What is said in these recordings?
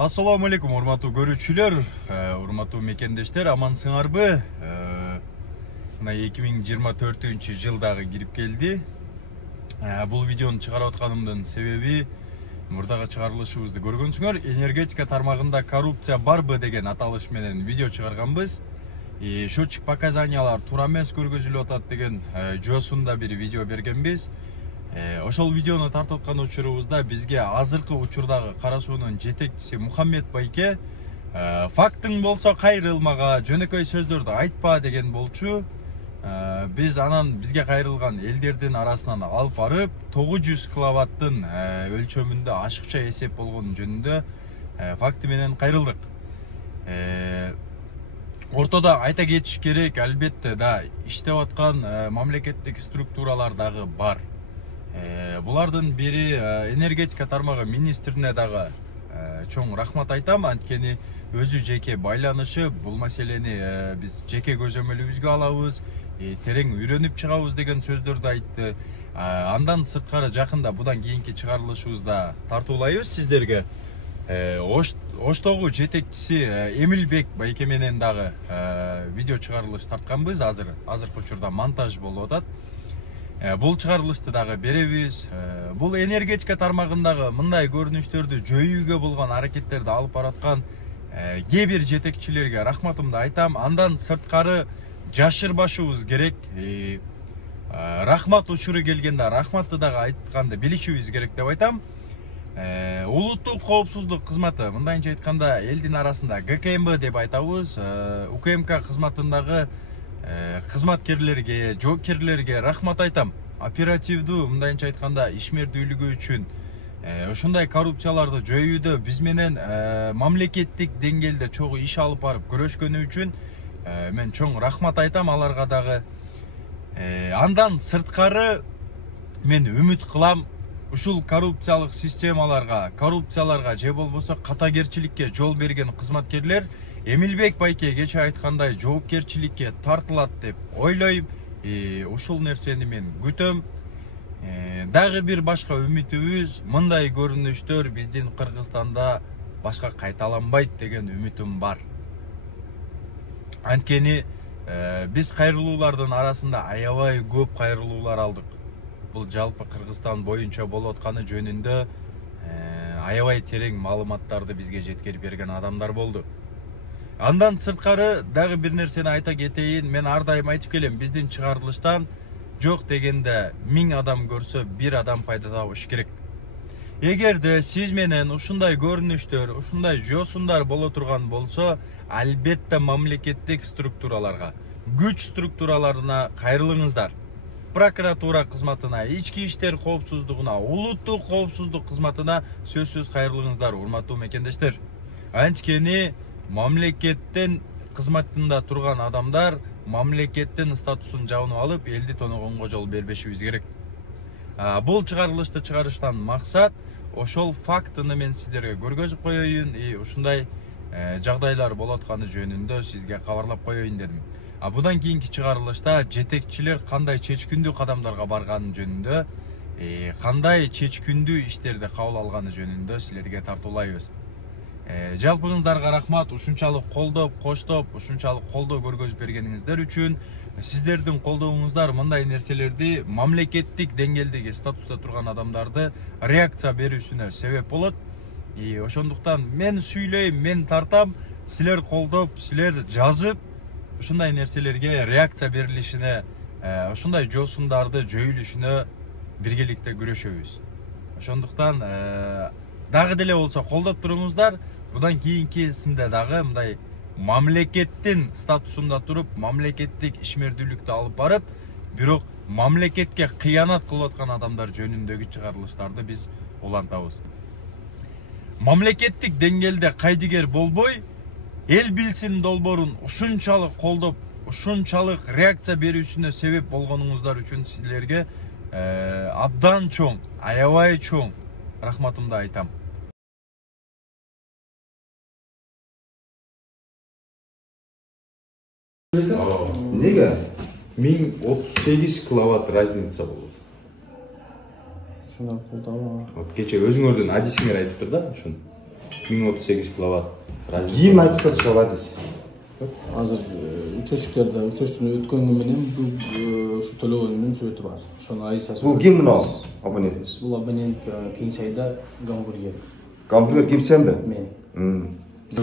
Assalamu alaikum, урматтуу көрүүчүлөр, урматтуу мекендештер, амансыңарбы? Мына 2024-жылдагы кирип келди. Бул видеону чыгарып атканымдын себеби мурдагы чыгарылышыбызды көргөнсүңөр, энергетика тармагында коррупция барбы деген аталыш менен видео чыгарганбыз. Счетчик показаниялар туура эмес көргөзүлүп атат деген жоосунда бир видео бергенбиз. Ошол видеону тартып аткан учурубузда бизге азыркы учурдагы кара суунун жетекчиси Мухаммед байке фактың болсо кайрылмага, жөнөкөй сөздөрдү айтпа деген болчу. Биз анан бизге кайрылган элдердин арасынан алып барып 900 киловаттын өлчөмүндө ашыкча эсеп болгон жөнүндө факты менен кайрылдык. Ортодо айта кетиш керек, албетте да иштеп аткан мамлекеттик структуралар дагы бар. Булардын бири энергетика тармагы министрине дагы чоң рахмат айтам, анткени өзү жеке байланышы бул маселени биз жеке көзөмөлүбүзгө алабыз, терең үйрөнүп чыгабыз деген сөздөрдү айтты. Андан сырткары жакында будан кийинки чыгарылышыбызда тартуулайбыз сиздерге. Оштогу жетекчиси Эмилбек байке менен дагы видео чыгарылыш тартканбыз, азыркы учурда монтаж болуп атат. Бул чыгарылышты дагы беребиз. Бул энергетика тармагындагы мындай көрүнүштөрдү жойүүгө болгон аракеттерди алып бараткан кээ бир жетекчилерге рахматымды айтам. Андан сырткары жашырбашыбыз керек. Рахмат учуру келгенде рахматты дагы айтканды билишибиз керек деп айтам. Улуттук коопсуздук кызматы, мындайча айтканда элдин арасында ГКМБ деп айтабыз. УКМК кызматындагы кызматкерлерге, жоопкерлерге рахмат айтам. Оперативдүү, мындайча айтканда ишмердүүлүгү үчүн, ушундай коррупцияларды жоюуда биз менен мамлекеттик деңгээлде чогуу иш алып барып көрөшкөнү үчүн мен чоң рахмат айтам аларга дагы. Андан сырткары мен үмүт кылам, ушул коррупциялык системаларга, коррупцияларга же болбосо катагерчиликке жол берген кызматкерлер Эмилбек байке кече айткандай жоопкерчиликке тартылат деп ойлойм. Ушул нерсени мен күтөм. Дагы бир башка үмүтүбүз, мындай көрүнүштөр биздин Кыргызстанда башка кайталанбайт деген үмүтүм бар. Анткени биз кайрылуулардын арасында аябай көп кайрылуулар алдык. Бул жалпы Кыргызстан боюнча болуп атканы жөнүндө аябай терең маалыматтарды бизге жеткирип берген адамдар болду. Андан сырткары дагы бир нерсени айта кетейин. Мен ар дайым айтып келем, биздин чыгарылыштан жок дегенде 1000 адам көрсө 1 адам пайда табыш керек. Эгерде сиз менен ушундай көрүнүштөр, ушундай жоосундар боло турган болсо, албетте мамлекеттик структураларга, күч структураларына кайрылыңыздар. Прокуратура кызматына, ички иштер коопсуздугуна, улуттук коопсуздук кызматына сөзсүз кайрылыңыздар, урматтуу мекендештер. Анткени мамлекеттин кызматында турган адамдар мамлекеттин статусун жабынып алып, элди тоногонго жол бербешибиз керек. Бул чыгарылышты чыгарыштан максат ошол фактыны мен сиздерге көргөзүп коеюн, ушундай жагдайлар болуп атканы жөнүндө сизге кабарлап коеюн дедим. Будан кийинки чыгарылышта жетекчилер кандай чечкиндүү кадамдарга барганы жөнүндө, кандай чечкиндүү иштерди кабыл алганы жөнүндө силерге тартуулайбыз. Жалпыңыздарга рахмат, ушунчалык колдоп, коштоп, ушунчалык колдоо көргөзүп бергениңиздер үчүн. Сиздердин колдооңуздар мындай нерселерди мамлекеттик деңгээлдеги статуста турган адамдарды реакция берүүсүнө себеп болот. Ошондуктан мен сүйлөйм, мен тартам, силер колдоп, силер жазып, ушундай нерселерге реакция берилишине, ушундай жоосундарды жоюлушуна биргеликте күрөшөбүз. Ошондуктан дагы деле болсо колдоп туруңуздар. Будан кийинкисинде дагы мындай мамлекеттин статусунда туруп, мамлекеттик ишмердүүлүктү алып барып, бирок мамлекетке кыянат кылып аткан адамдар жөнүндөгү чыгарылыштарды биз улантабыз. Мамлекеттик деңгээлде кайдыгер болбой, эл билсин долбоорун ушунчалык колдоп, ушунчалык реакция берүүсүнө себеп болгонуңуздар үчүн силерге абдан чоң, аябай чоң рахматымды айтам. Неге? 1038 киловатт разница болот. Шуна колдомо. Кече өзүңөрдүн адисиңер айтыптыр да, ушуну. 1038 киловатт. Кийин айтып жатышабы адис. Азыр учетчиктерде учеттин өткөнгү менен ушу төлөгөндүн сүрөтү бар. Ошону айсасы. Бул ким мына абонент? Бул абонент Кеңсайда гамбургер. Гамбургер ким сенби? Мен.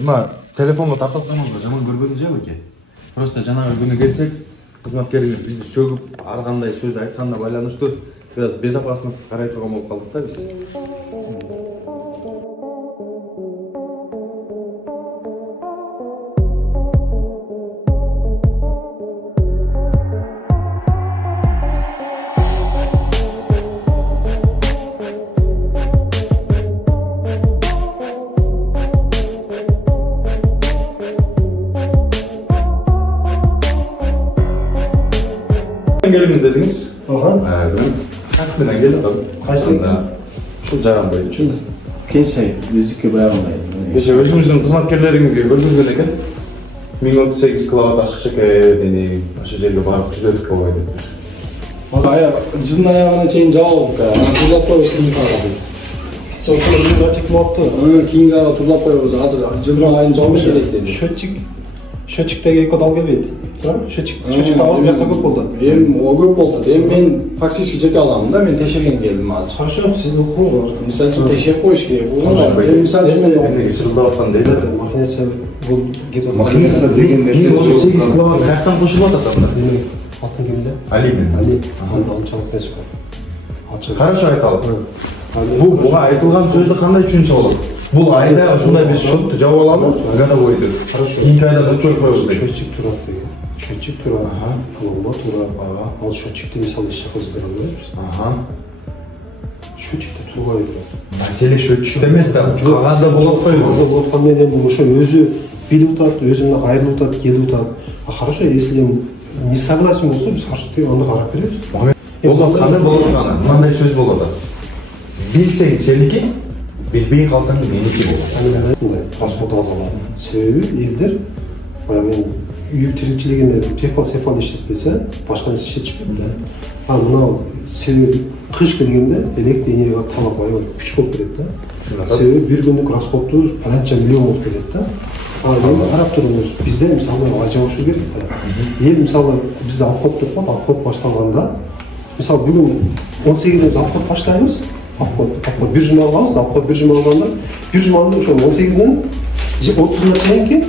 Мына телефонго тартатканыбызды жаман көргөнү жок экен. Просто жанагы күнү келсек, кызматкерлер бизди сөгүп, ар кандай сөздү айтканына байланыштуу biraz безопасность карай турган болуп калдык да биз. Geliniz dediniz. Aha. Aklına geldi adam. Kaçta? Şu caran boyu. Şu musun? Кеңсай языкка баягындай. Кеше өзүңүздүн кызматкерлериңизге көргүзгөн экен. 1038 киловатт ашыкча деген ошол жерге барып түзөтүп койбойт. Жылдын аягына чейин жабабыз ка. Турлап коебуз кийинки арада. Токтор жылга чек болупту. Кийинки арада турлап коебуз. Азыр жылдын айын жабыш керек деди. Счетчиктеги эки дал келбейт. Счетчик табыз бияка көп болду. Эми о көп болду. Эми мен фактически жеке аламын да, мен текшерген келдим азыр. Хорошо, сиздин укугуңуз бар. Мисалы үчүн текшерип коюш керек. Эми мисалы үчүн Эмнеге чырылдап аткан дейт? Махинеси бул кетип Махинеси деген нерсе 1038 киловатт каяктан кошулуп атат анда? атын кимде? Алимен. Али. Анчалык эмес го. Хорошо айталы. Буга айтылган сөздү кандай түшүнсө болот? Бул айда ушундай биз счетту жабып алалы, годовойду. Хорошо. Кийинки айда өткөрүп коебуз дейт. Счетчик турат деген. Счетчик турат. Пломба турат. Ал счетчикти мисалы иш кылып алабыз. Счетчикте турбай турат. Маселе счетчикте эмес да, кагазда болот койбу? Кагазда болуп аткан менен бул ошо өзү билип атат, өзү мына кайрылып атат, келип атат. Хорошо, если не согласен болсо, биз каршы аны карап беребиз. Болот кандай болот аны? Мындай сөз болот. Билсең сеники, билбей калсаң меники болот. Мындай транспорт азалар. Себеби элдер баягы үй тиричилигине тефал иштетпесе, башка нерсе иштетишпейт да. Мына себеби кыш келгенде электр энергияга талап аябай күч болуп кетет да. Себеби бир күндүк расходту канча миллион болуп кетет да. Эми карап туруңуз, бизде мисалы ажабышы керек да. Эл мисалы бизде обход деп коет, обход башталганда, мисалы бүгүн 18-ден обход баштайбыз. Обход бир жума алганбыз, обход бир жума алганда, бир жуманы ошо 18-ден 30-на чейинки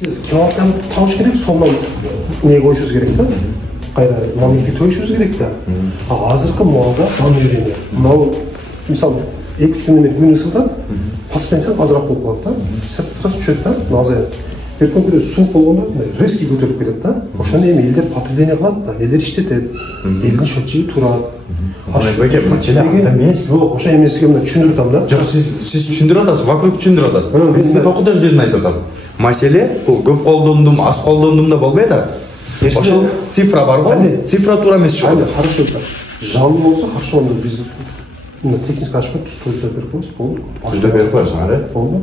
биз киловаттан табыш керек, сондан не коюшубуз керек да. Кайра мамилеге төшүбүз керек да. Азыркы маалда мамиледе. Мынау мисалы 2-3 күндөн бери күн ысытат, паспенсия азыраак болуп калат да. Сертификат түшөт да, азаят. Эртең күнү суук болгондо резкий көтөрүлүп кетет да. Ошону эми элдер потребление кылат да, элдер иштетет. Элдин счетчиги турат. Маселе анда эмес. Жок, ошо эмеске мына түшүндүрүп атам да. Жок, сиз түшүндүрүп атасыз, вокруг түшүндүрүп атасыз. Мен сизге токутар жерин айтып атам. Маселе бул көп колдондум, аз колдондум да болбойт да. Ошол цифра бар го, цифра туура эмес чыгат. Хорошо. Жалпы болсо, хорошо, анда биз мына техник ашпай түзөп берип коебуз, болду. Түзөп берип коесуң, а? Болду.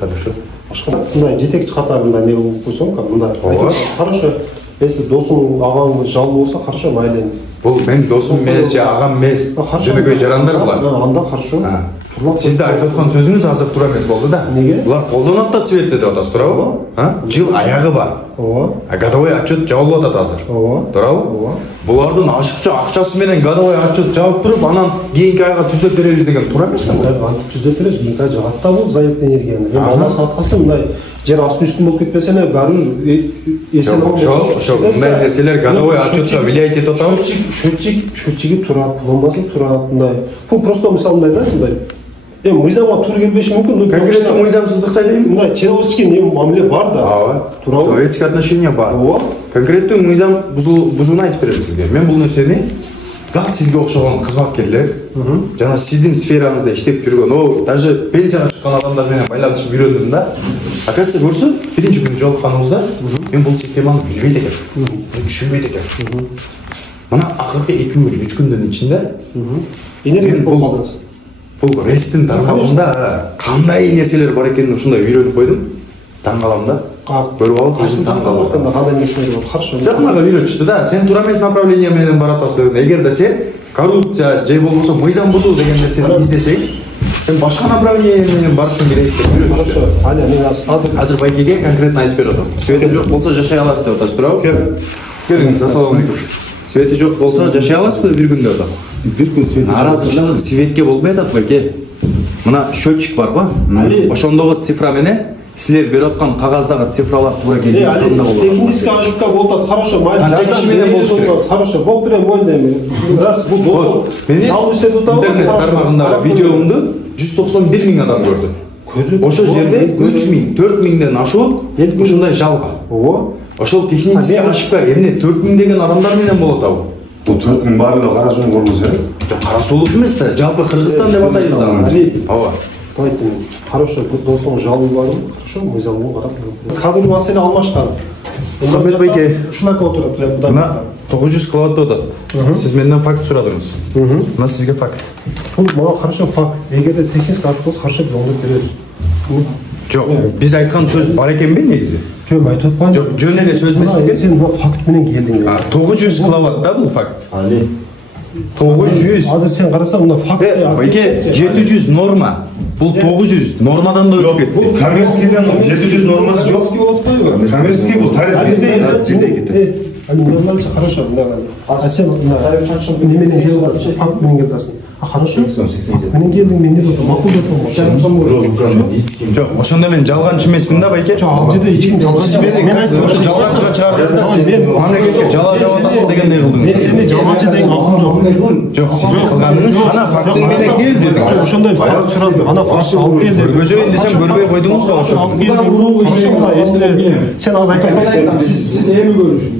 Хорошо. Башка мындай жетекчи катарында не болуп койсоң, мындай хорошо. Если досуң, агаң жал болсо, хорошо, майли. Бул мен досум эмес, же агам эмес. Жөнөкөй жарандар булар. Анда хорошо. Сизде айтып аткан сөзүңүз азыр туура эмес болду да. Неге? Булар колдонот да светте деп атасыз, туурабы? Жыл аягы бар. Ооба. Годовой отчет жабылып атат азыр. Ооба. Туурабы? Ооба. Булардын ашыкча акчасы менен годовой отчет жабып туруп, анан кийинки айга түзөп беребиз деген туура эмеспи? Антип түзөп беребиз, кийинки ай жагатта бул заявка энергияны. Эми алма саткасы мындай жер астын үстүн болуп кетпесе эле баары эсен болот. Ошо мындай нерселер годовой отчетко влиять этип атабы? Счетчиги турат, пломбасы турат, мындай. Бул просто мисалы мындай да, мындай. Эми мыйзамга туура келбеши мүмкүн, но конкреттүү мыйзамсыздыкта дейм. Мындай теоретически мамиле бар да. Ооба. Туурабы? Этический отношения бар. Ооба. Конкреттүү мыйзам бузууну айтып берем сизге. Мен бул нерсени как сизге окшогон кызматкерлер, жана сиздин сфераңызда иштеп жүргөн, даже пенсияга чыккан адамдар менен байланышып үйрөндүм да. Оказывается, көрсө, биринчи күнү жолукканыбызда мен бул системаны билбейт экенмин. Түшүнбөйт экенмин. Мына акыркы 2 күн, 3 күндүн ичинде энергия болуп калды. Бул ресттин таркабында кандай нерселер бар экенин ушундай үйрөнүп койдум. Таң калам да. Көрүп алып, өзүм таң калам. Кандай нерселер бар? Хорошо. Жакынага үйрөтүштү да. Сен туура эмес направление менен баратасың. Эгерде сен коррупция же болбосо мыйзам бузуу деген нерсени издесең, Мен башка направление менен барышым керек деп жүрөбүз. Хорошо. Аня, мен Азыр байкеге конкретно айтып берип атам. Свети жок болсо жашай аласыз деп атасыз, туурабы? Келиңиз, ассаламу алейкум. Свети жок болсо жашай аласызбы бир күн деп атасыз? бир күн свет. Наразычылык светке болбой атат байке. Мына счетчик барбы? Ошондогу цифра менен силер берип аткан кагаздагы цифралар туура келип атканда болот. Техническая ошибка болот. Хорошо, Канча менен болуш керек? Хорошо, болуп берем мойындайм. Раз бул досо. Мени интернет тармагындагы видеомду 191 миң адам көрдү. Ошол жерде 3 миң, 4 миңден ашып, ушундай жалга. Ого. Ошол технический ошибка эмне 4 миң деген адамдар менен болот абы? Бул 4 миң баардыгы кара суун курулушу керек. Жок, кара суулук эмес да, жалпы Кыргызстан деп атайбыз да. Ооба. Давайте, хорошо, досоң жалобы барбы? Хорошо, мы залогун карап. Кадр маселе алмашкан. Мухаммед байке. Ушунака отуруп, Мына 900 киловатт атат. Сиз менден факт сурадыңыз. Мына сизге факт. Бул мага хорошо факт. Эгерде технический ошибка болсо, хорошо жоңдоп беребиз. Жок, биз айткан сөз бар экенби негизи? Жөн айтып атпайм. Жок, жөн эле сөз эмес бекен. Сен мына факт менен келдиң. 900 киловатт да бул факт. Али. 900. Азыр сен карасаң мына факт. Байке, 700 норма. Бул 900 нормадан да өтүп кетти. Коммерческийден 700 нормасы жок. Коммерческий бул тариф. Нормально, хорошо. А сен неменен келип атасың? Факт менен келип атасың. Хорошо. Менен келдиң, мен деп атам. Макул деп атам. Жок, ошондо мен жалганчы эмесмин да, байке. Ал жерде эч ким жалганчы эмес. Мен айттым, ошо жалганчыга чыгардыңыз да, сиз мамлекетке жала жаап атасың дегендей кылдыңыз. Мен сени жалганчы деген акым жок. Жок, сиз кылганыңыз ана фактың менен кел дедиңиз. Ошондой факт сурадым. Ана факт алып кел деп. Көргөзөйүн десем көрбөй койдуңуз го ошо. Алып кел. Сен азыр айтып атасың. Сиз эми көрүшүң.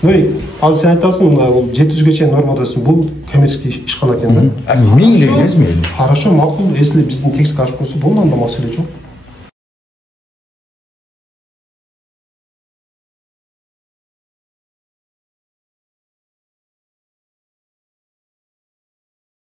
Азыр сен айтасың, бул 700ге чейин нормадасың. Бул коммерческий ишкана экен да. 1000 деген эмесми? Хорошо, макул. Если биздин текстке ашып койсо, бул анда маселе жок.